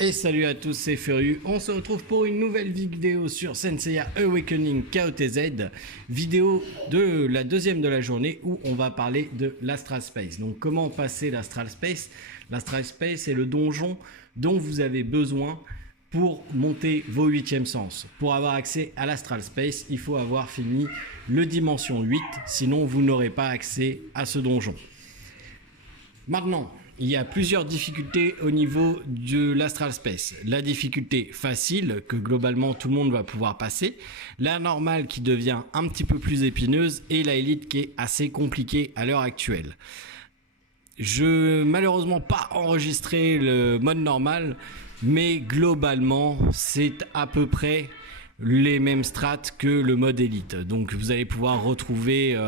Et salut à tous, c'est Furieux. On se retrouve pour une nouvelle vidéo sur Senseiya Awakening KOTZ, vidéo de la deuxième de la journée où on va parler de l'Astral Space. Donc comment passer l'Astral Space? L'Astral Space est le donjon dont vous avez besoin pour monter vos 8e sens. Pour avoir accès à l'Astral Space, il faut avoir fini le Dimension 8, sinon vous n'aurez pas accès à ce donjon. Maintenant, il y a plusieurs difficultés au niveau de l'Astral Space. La difficulté facile, que globalement tout le monde va pouvoir passer. La normale qui devient un petit peu plus épineuse. Et la élite qui est assez compliquée à l'heure actuelle. Je n'ai malheureusement pas enregistré le mode normal. Mais globalement, c'est à peu près les mêmes strats que le mode élite. Donc vous allez pouvoir retrouver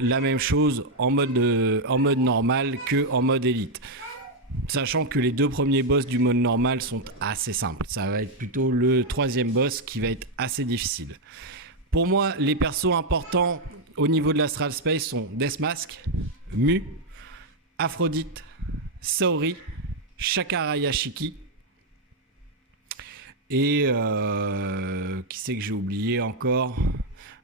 la même chose en mode normal que en mode élite. Sachant que les deux premiers boss du mode normal sont assez simples. Ça va être plutôt le troisième boss qui va être assez difficile. Pour moi, les persos importants au niveau de l'Astral Space sont Deathmask, Mu, Aphrodite, Saori, Chakara Yashiki. Et qui c'est que j'ai oublié encore?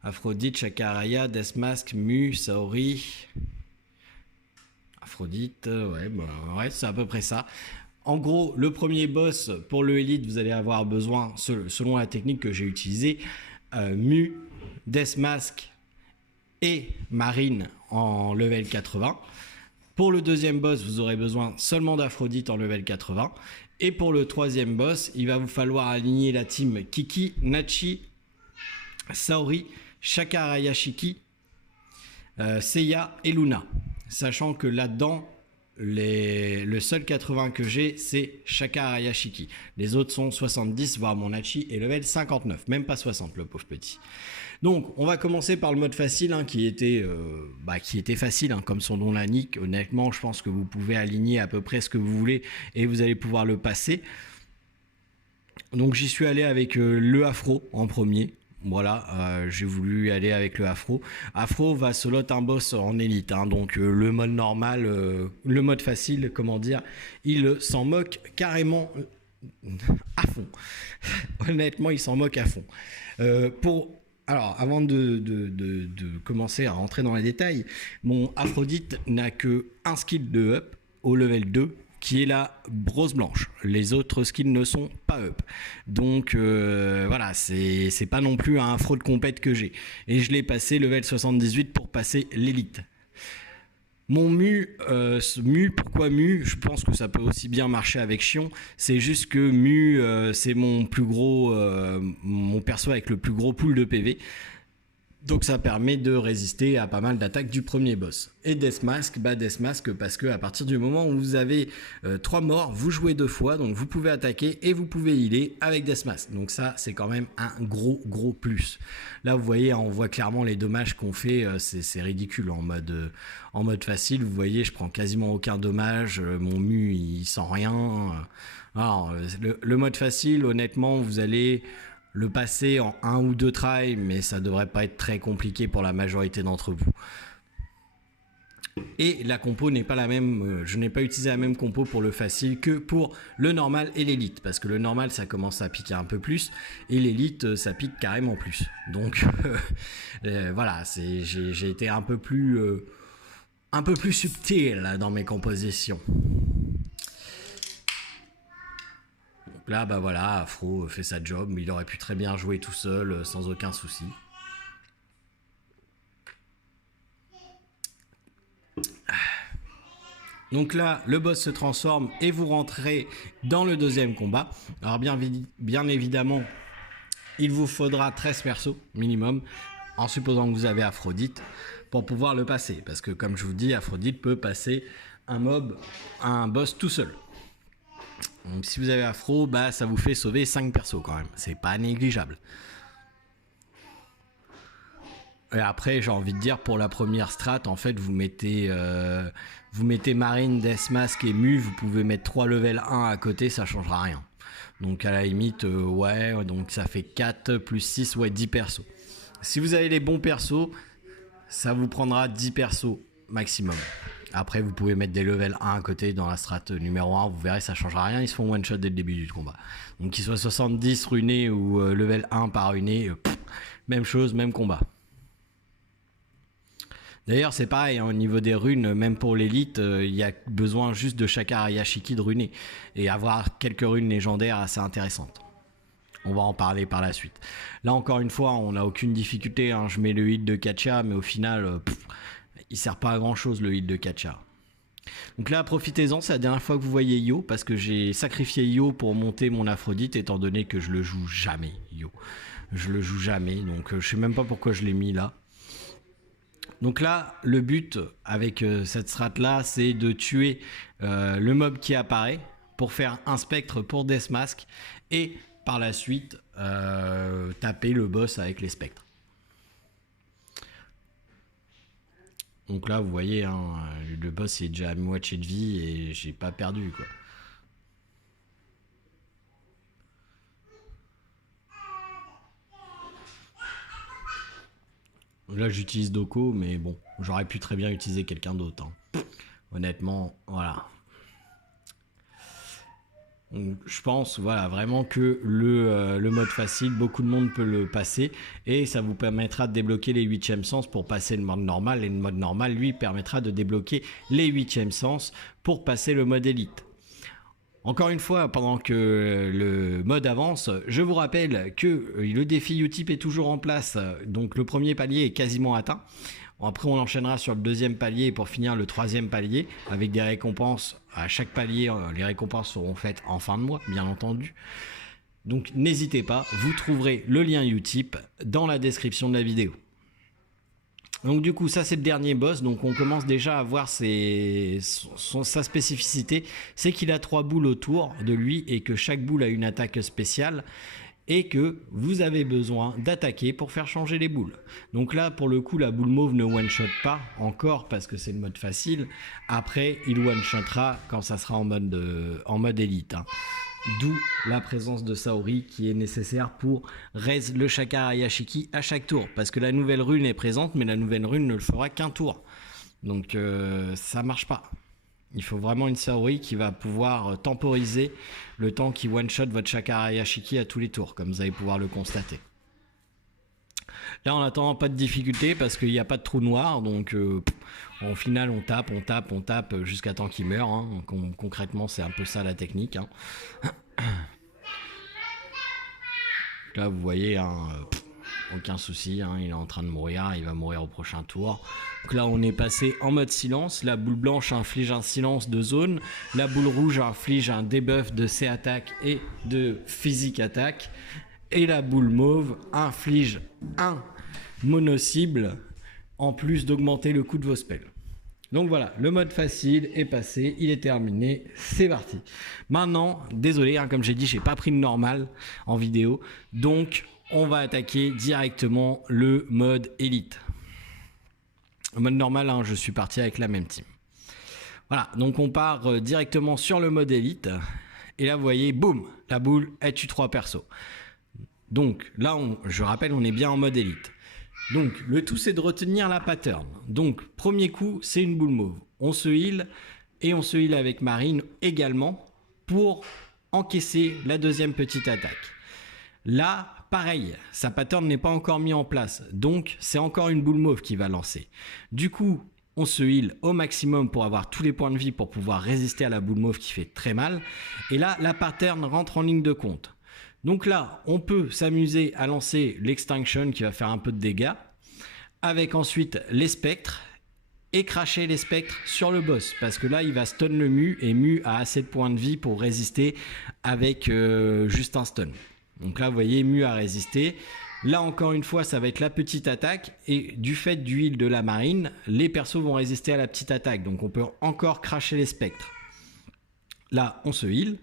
Aphrodite, Chakaraya, Deathmask, Mu, Saori. Aphrodite, ouais, c'est à peu près ça. En gros, le premier boss pour le Elite, vous allez avoir besoin, selon la technique que j'ai utilisée, Mu, Deathmask et Marine en level 80. Pour le deuxième boss, vous aurez besoin seulement d'Aphrodite en level 80. Et pour le troisième boss, il va vous falloir aligner la team Kiki, Nachi, Saori, Chakara Yashiki, Seiya et Luna. Sachant que là-dedans, le seul 80 que j'ai, c'est Chakara Yashiki. Les autres sont 70, voire mon Nachi est level 59. Même pas 60, le pauvre petit. Donc, on va commencer par le mode facile, qui était facile, comme son nom l'indique. Honnêtement, je pense que vous pouvez aligner à peu près ce que vous voulez et vous allez pouvoir le passer. Donc, j'y suis allé avec le Afro en premier. Voilà, j'ai voulu aller avec le Afro. Afro va slot un boss en élite, donc le mode normal, le mode facile, comment dire, il s'en moque carrément à fond. Honnêtement, il s'en moque à fond. Alors, avant de commencer à rentrer dans les détails, mon Aphrodite n'a que un skill de up au level 2, qui est la brosse blanche. Les autres skills ne sont pas up. Donc, voilà, c'est pas non plus un Afro de compète que j'ai. Et je l'ai passé level 78 pour passer l'élite. Mon Mu, pourquoi Mu? Je pense que ça peut aussi bien marcher avec Chion. C'est juste que Mu, c'est mon perso avec le plus gros pool de PV. Donc ça permet de résister à pas mal d'attaques du premier boss. Et Deathmask, parce que à partir du moment où vous avez 3 morts, vous jouez 2 fois, donc vous pouvez attaquer et vous pouvez healer avec Deathmask. Donc ça, c'est quand même un gros plus. Là, vous voyez, on voit clairement les dommages qu'on fait, c'est ridicule en mode facile. Vous voyez, je prends quasiment aucun dommage, mon Mu, il sent rien. Alors, le mode facile, honnêtement, vous allez le passer en 1 ou 2 tries, mais ça devrait pas être très compliqué pour la majorité d'entre vous. Et la compo n'est pas la même, je n'ai pas utilisé la même compo pour le facile que pour le normal et l'élite, parce que le normal ça commence à piquer un peu plus, et l'élite ça pique carrément plus. Donc voilà, j'ai été un peu plus subtil là, dans mes compositions. Là, voilà, Afro fait sa job, mais il aurait pu très bien jouer tout seul, sans aucun souci. Donc là, le boss se transforme et vous rentrez dans le deuxième combat. Alors bien évidemment, il vous faudra 13 persos minimum, en supposant que vous avez Aphrodite, pour pouvoir le passer. Parce que comme je vous dis, Aphrodite peut passer un boss tout seul. Donc si vous avez Afro, ça vous fait sauver 5 persos quand même. C'est pas négligeable. Et après, j'ai envie de dire, pour la première strat, en fait, vous mettez Marine, Deathmask et Mu. Vous pouvez mettre 3 level 1 à côté, ça changera rien. Donc à la limite, ouais, donc ça fait 4 plus 6, ouais, 10 persos. Si vous avez les bons persos, ça vous prendra 10 persos maximum. Après, vous pouvez mettre des level 1 à côté dans la strat numéro 1, vous verrez, ça changera rien, ils se font one shot dès le début du combat. Donc qu'ils soient 70 runés ou level 1 par runé, même chose, même combat. D'ailleurs, c'est pareil, hein, au niveau des runes, même pour l'élite, il y a besoin juste de Shakar Yashiki de runer et avoir quelques runes légendaires assez intéressantes. On va en parler par la suite. Là, encore une fois, on n'a aucune difficulté, hein. Je mets le hit de Kacha, mais au final, il sert pas à grand chose le hit de Kacha. Donc là, profitez-en, c'est la dernière fois que vous voyez Yo, parce que j'ai sacrifié Yo pour monter mon Aphrodite, étant donné que je le joue jamais, Yo. Je le joue jamais, donc je sais même pas pourquoi je l'ai mis là. Donc là, le but avec cette strat là, c'est de tuer le mob qui apparaît pour faire un spectre pour Deathmask et par la suite taper le boss avec les spectres. Donc là, vous voyez, hein, le boss est déjà à moitié de vie et j'ai pas perdu, quoi. Là, j'utilise Doko, mais bon, j'aurais pu très bien utiliser quelqu'un d'autre, hein. Honnêtement, voilà. Donc, je pense voilà, vraiment que le mode facile, beaucoup de monde peut le passer et ça vous permettra de débloquer les 8e sens pour passer le mode normal et le mode normal lui permettra de débloquer les 8e sens pour passer le mode élite. Encore une fois, pendant que le mode avance, je vous rappelle que le défi Utip est toujours en place, donc le premier palier est quasiment atteint. Après, on enchaînera sur le deuxième palier pour finir le troisième palier avec des récompenses. À chaque palier, les récompenses seront faites en fin de mois, bien entendu. Donc, n'hésitez pas, vous trouverez le lien Utip dans la description de la vidéo. Donc du coup, ça c'est le dernier boss, donc on commence déjà à voir sa spécificité, c'est qu'il a 3 boules autour de lui et que chaque boule a une attaque spéciale et que vous avez besoin d'attaquer pour faire changer les boules. Donc là, pour le coup, la boule mauve ne one-shot pas encore parce que c'est le mode facile. Après, il one-shotera quand ça sera en mode élite, hein. D'où la présence de Saori qui est nécessaire pour raise le Shakar Yashiki à chaque tour. Parce que la nouvelle rune est présente, mais la nouvelle rune ne le fera qu'un tour. Donc ça marche pas. Il faut vraiment une Saori qui va pouvoir temporiser le temps qui one-shot votre Shakar Yashiki à tous les tours, comme vous allez pouvoir le constater. Là, en attendant, pas de difficulté parce qu'il n'y a pas de trou noir. Donc, au final, on tape jusqu'à temps qu'il meure, hein. Concrètement, c'est un peu ça la technique, hein. Là, vous voyez, hein, aucun souci, hein, il est en train de mourir. Il va mourir au prochain tour. Donc là, on est passé en mode silence. La boule blanche inflige un silence de zone. La boule rouge inflige un debuff de C-attaque et de physique attaque. Et la boule mauve inflige un mono-cible en plus d'augmenter le coût de vos spells. Donc voilà, le mode facile est passé, il est terminé, c'est parti. Maintenant, désolé, hein, comme j'ai dit, j'ai pas pris le normal en vidéo, donc on va attaquer directement le mode élite. Le mode normal, hein, je suis parti avec la même team. Voilà, donc on part directement sur le mode élite, et là vous voyez, boum, la boule, elle tue 3 persos. Donc là, je rappelle, on est bien en mode élite. Donc le tout, c'est de retenir la pattern. Donc premier coup, c'est une boule mauve. On se heal et on se heal avec Marine également pour encaisser la deuxième petite attaque. Là, pareil, sa pattern n'est pas encore mis en place. Donc c'est encore une boule mauve qui va lancer. Du coup, on se heal au maximum pour avoir tous les points de vie pour pouvoir résister à la boule mauve qui fait très mal. Et là, la pattern rentre en ligne de compte. Donc là, on peut s'amuser à lancer l'extinction qui va faire un peu de dégâts, avec ensuite les spectres, et cracher les spectres sur le boss, parce que là, il va stun le Mu, et Mu a assez de points de vie pour résister avec juste un stun. Donc là, vous voyez, Mu a résisté. Là, encore une fois, ça va être la petite attaque, et du fait du heal de la marine, les persos vont résister à la petite attaque, donc on peut encore cracher les spectres. Là, on se heal.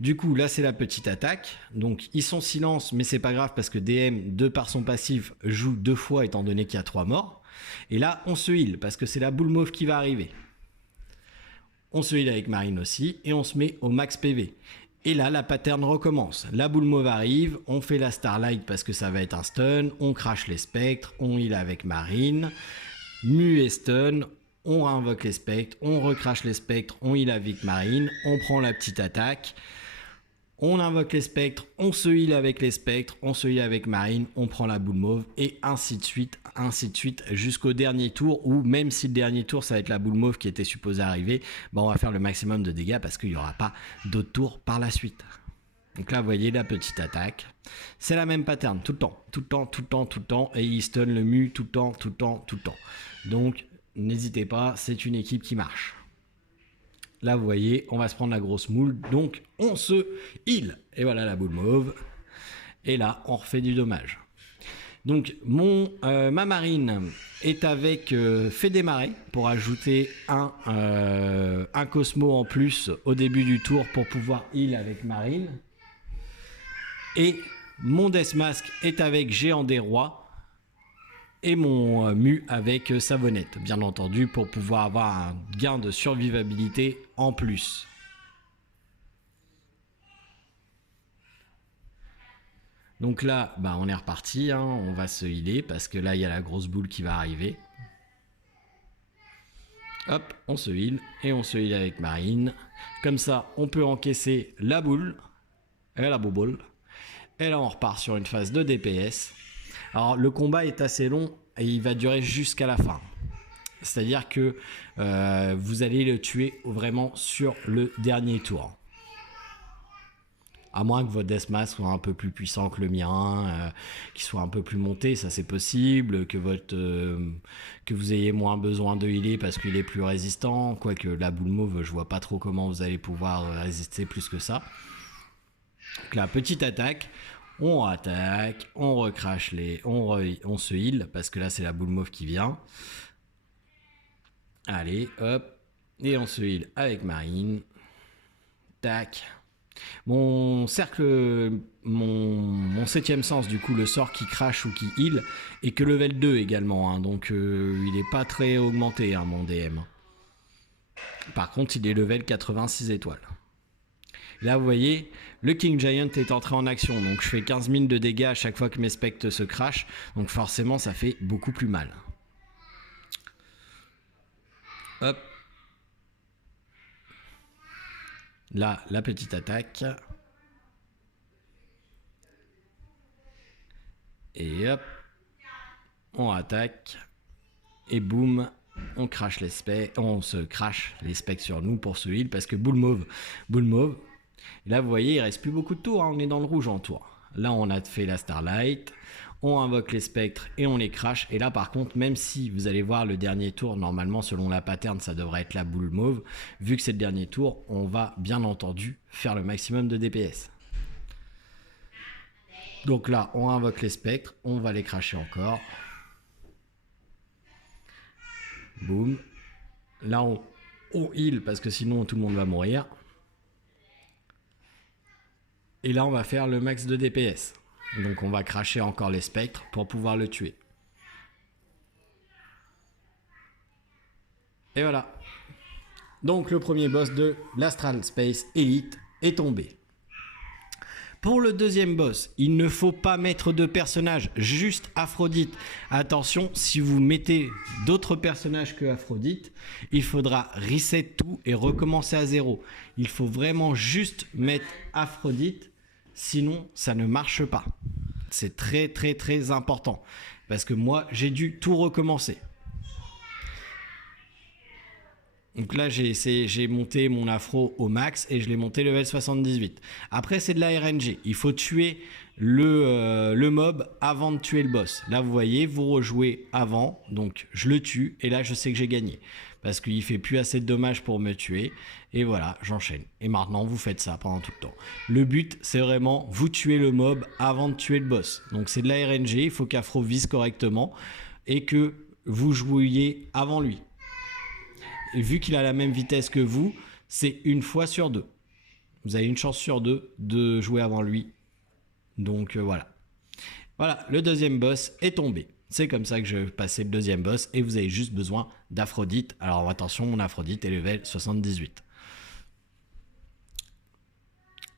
Du coup, là, c'est la petite attaque. Donc, ils sont silence, mais c'est pas grave parce que DM, de par son passif, joue 2 fois étant donné qu'il y a 3 morts. Et là, on se heal parce que c'est la boule mauve qui va arriver. On se heal avec Marine aussi et on se met au max PV. Et là, la pattern recommence. La boule mauve arrive, on fait la Starlight parce que ça va être un stun, on crache les spectres, on heal avec Marine, Mu est stun, on invoque les spectres, on recrache les spectres, on heal avec Marine, on prend la petite attaque, on invoque les spectres, on se heal avec les spectres, on se heal avec Marine, on prend la boule mauve, et ainsi de suite, jusqu'au dernier tour, où même si le dernier tour, ça va être la boule mauve qui était supposée arriver, bah on va faire le maximum de dégâts parce qu'il n'y aura pas d'autres tours par la suite. Donc là, vous voyez la petite attaque. C'est la même pattern, tout le temps, tout le temps, tout le temps, tout le temps, et il stun le mu tout le temps, tout le temps, tout le temps. Donc, n'hésitez pas, c'est une équipe qui marche. Là, vous voyez, on va se prendre la grosse moule, donc on se heal. Et voilà la boule mauve. Et là, on refait du dommage. Donc, ma marine est avec fait démarrer pour ajouter un Cosmo en plus au début du tour pour pouvoir heal avec marine. Et mon Deathmask est avec Géant des Rois. Et mon mu avec Savonnette, bien entendu, pour pouvoir avoir un gain de survivabilité en plus. Donc là, bah, on est reparti, hein, on va se healer parce que là, il y a la grosse boule qui va arriver. Hop, on se heal et on se heal avec Marine. Comme ça, on peut encaisser la boule et la bouboule. Et là, on repart sur une phase de DPS. Alors, le combat est assez long et il va durer jusqu'à la fin. C'est-à-dire que vous allez le tuer vraiment sur le dernier tour. À moins que votre Deathmask soit un peu plus puissant que le mien, qu'il soit un peu plus monté, ça c'est possible, que vous ayez moins besoin de healer parce qu'il est plus résistant, quoique la boule mauve, je vois pas trop comment vous allez pouvoir résister plus que ça. Donc la petite attaque, on attaque, on recrache on se heal, parce que là c'est la boule mauve qui vient. Allez, hop, et on se heal avec Marine. Tac. Mon cercle, mon 7ème sens, du coup, le sort qui crache ou qui heal, est que level 2 également, hein, donc il n'est pas très augmenté, hein, mon DM. Par contre, il est level 86 étoiles. Là, vous voyez, le King Giant est entré en action, donc je fais 15 000 de dégâts à chaque fois que mes spectres se crashent, donc forcément, ça fait beaucoup plus mal. Hop. Là, la petite attaque. Et hop. On attaque. Et boum. On crache les specs. On se crache les specs sur nous pour ce heal. Parce que boule mauve. Boule mauve. Et là, vous voyez, il reste plus beaucoup de tours. Hein, on est dans le rouge en tour. Là, on a fait la Starlight. On invoque les spectres et on les crache. Et là, par contre, même si vous allez voir le dernier tour, normalement, selon la pattern, ça devrait être la boule mauve. Vu que c'est le dernier tour, on va bien entendu faire le maximum de DPS. Donc là, on invoque les spectres. On va les cracher encore. Boum. Là, on heal parce que sinon, tout le monde va mourir. Et là, on va faire le max de DPS. Donc on va cracher encore les spectres pour pouvoir le tuer. Et voilà. Donc le premier boss de l'Astral Space Elite est tombé. Pour le deuxième boss, il ne faut pas mettre de personnage, juste Aphrodite. Attention, si vous mettez d'autres personnages que Aphrodite, il faudra reset tout et recommencer à zéro. Il faut vraiment juste mettre Aphrodite. Sinon, ça ne marche pas. C'est très, très, très important. Parce que moi, j'ai dû tout recommencer. Donc là, j'ai monté mon afro au max et je l'ai monté level 78. Après, c'est de la RNG. Il faut tuer le mob avant de tuer le boss. Là, vous voyez, vous rejouez avant. Donc, je le tue et là, je sais que j'ai gagné. Parce qu'il fait plus assez de dommages pour me tuer. Et voilà, j'enchaîne. Et maintenant, vous faites ça pendant tout le temps. Le but, c'est vraiment, vous tuez le mob avant de tuer le boss. Donc, c'est de la RNG. Il faut qu'Afro vise correctement et que vous jouiez avant lui. Et vu qu'il a la même vitesse que vous, c'est une fois sur deux. Vous avez une chance sur deux de jouer avant lui. Donc voilà. Voilà, le deuxième boss est tombé. C'est comme ça que je passais le deuxième boss et vous avez juste besoin d'Aphrodite. Alors attention, mon Aphrodite est level 78.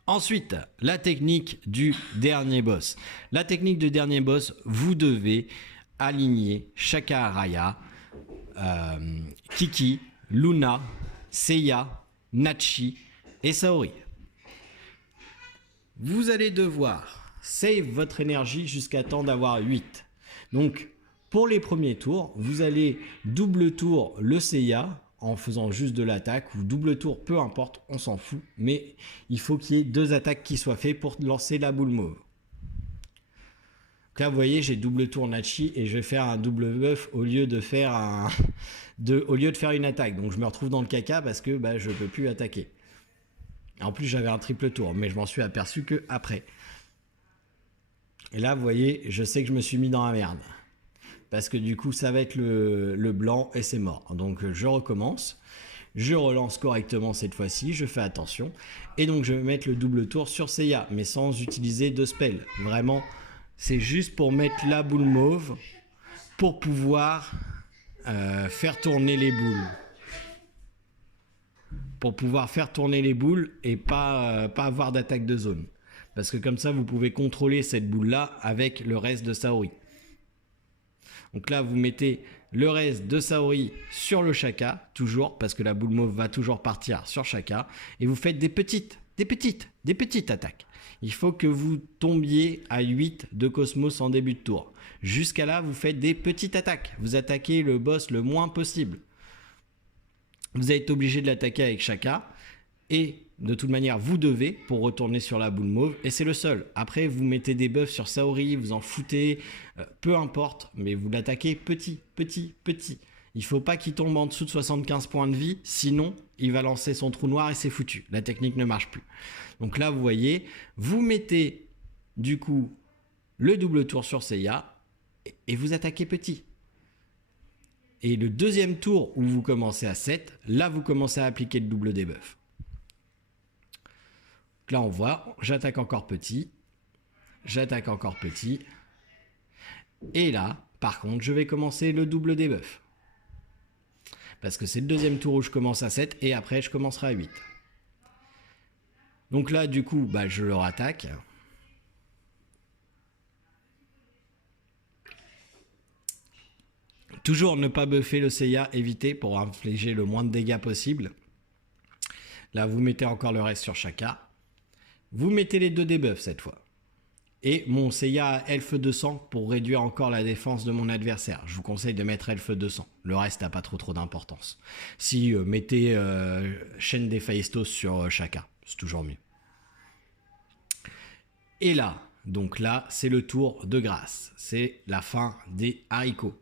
Ensuite, la technique du dernier boss. La technique du dernier boss, vous devez aligner Shaka Araya Kiki, Luna, Seiya, Nachi et Saori. Vous allez devoir save votre énergie jusqu'à temps d'avoir 8. Donc, pour les premiers tours, vous allez double tour le Seiya en faisant juste de l'attaque ou double tour, peu importe, on s'en fout. Mais il faut qu'il y ait 2 attaques qui soient faites pour lancer la boule mauve. Donc là, vous voyez, j'ai double tour Nachi et je vais faire un double buff au lieu de faire une attaque. Donc je me retrouve dans le caca parce que je ne peux plus attaquer. En plus, j'avais un triple tour, mais je m'en suis aperçu que après. Et là, vous voyez, je sais que je me suis mis dans la merde. Parce que du coup, ça va être le blanc et c'est mort. Donc, je recommence. Je relance correctement cette fois-ci. Je fais attention. Et donc, je vais mettre le double tour sur Seiya, mais sans utiliser de spell. Vraiment, c'est juste pour mettre la boule mauve pour pouvoir faire tourner les boules. Pour pouvoir faire tourner les boules et pas avoir d'attaque de zone. Parce que comme ça, vous pouvez contrôler cette boule-là avec le reste de Saori. Donc là, vous mettez le reste de Saori sur le Shaka, toujours, parce que la boule mauve va toujours partir sur Shaka. Et vous faites des petites attaques. Il faut que vous tombiez à 8 de Cosmos en début de tour. Jusqu'à là, vous faites des petites attaques. Vous attaquez le boss le moins possible. Vous êtes obligé de l'attaquer avec Shaka. Et de toute manière, vous devez pour retourner sur la boule mauve. Et c'est le seul. Après, vous mettez des buffs sur Saori, vous en foutez. Peu importe, mais vous l'attaquez petit. Il ne faut pas qu'il tombe en dessous de 75 points de vie. Sinon, il va lancer son trou noir et c'est foutu. La technique ne marche plus. Donc là, vous voyez, vous mettez du coup le double tour sur Seiya et vous attaquez petit. Et le deuxième tour où vous commencez à 7, là, vous commencez à appliquer le double debuff. Donc là, on voit, j'attaque encore petit. Et là, par contre, je vais commencer le double debuff. Parce que c'est le deuxième tour où je commence à 7 et après, je commencerai à 8. Donc là, du coup, je le rattaque. Toujours ne pas buffer le Seiya, éviter pour infliger le moins de dégâts possible. Là, vous mettez encore le reste sur Shaka. Vous mettez les 2 debuffs cette fois. Et mon Seiya a Elfe 200 pour réduire encore la défense de mon adversaire. Je vous conseille de mettre Elfe 200. Le reste n'a pas trop d'importance. Si mettez chaîne des Phaistos sur Shaka, c'est toujours mieux. Et là, donc là, c'est le tour de grâce. C'est la fin des haricots.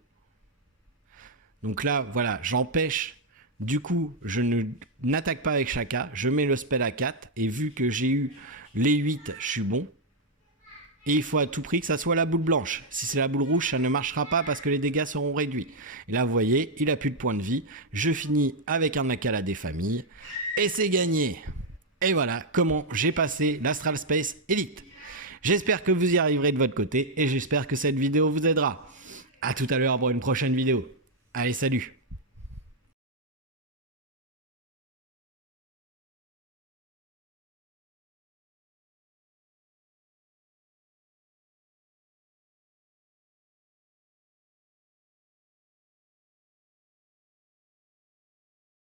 Donc là, voilà, j'empêche. Du coup, je n'attaque pas avec Shaka. Je mets le spell à 4. Et vu que j'ai eu les 8, je suis bon. Et il faut à tout prix que ça soit la boule blanche. Si c'est la boule rouge, ça ne marchera pas parce que les dégâts seront réduits. Et là, vous voyez, il n'a plus de points de vie. Je finis avec un Akala des familles. Et c'est gagné. Et voilà comment j'ai passé l'Astral Space Elite. J'espère que vous y arriverez de votre côté. Et j'espère que cette vidéo vous aidera. A tout à l'heure pour une prochaine vidéo. Allez, salut!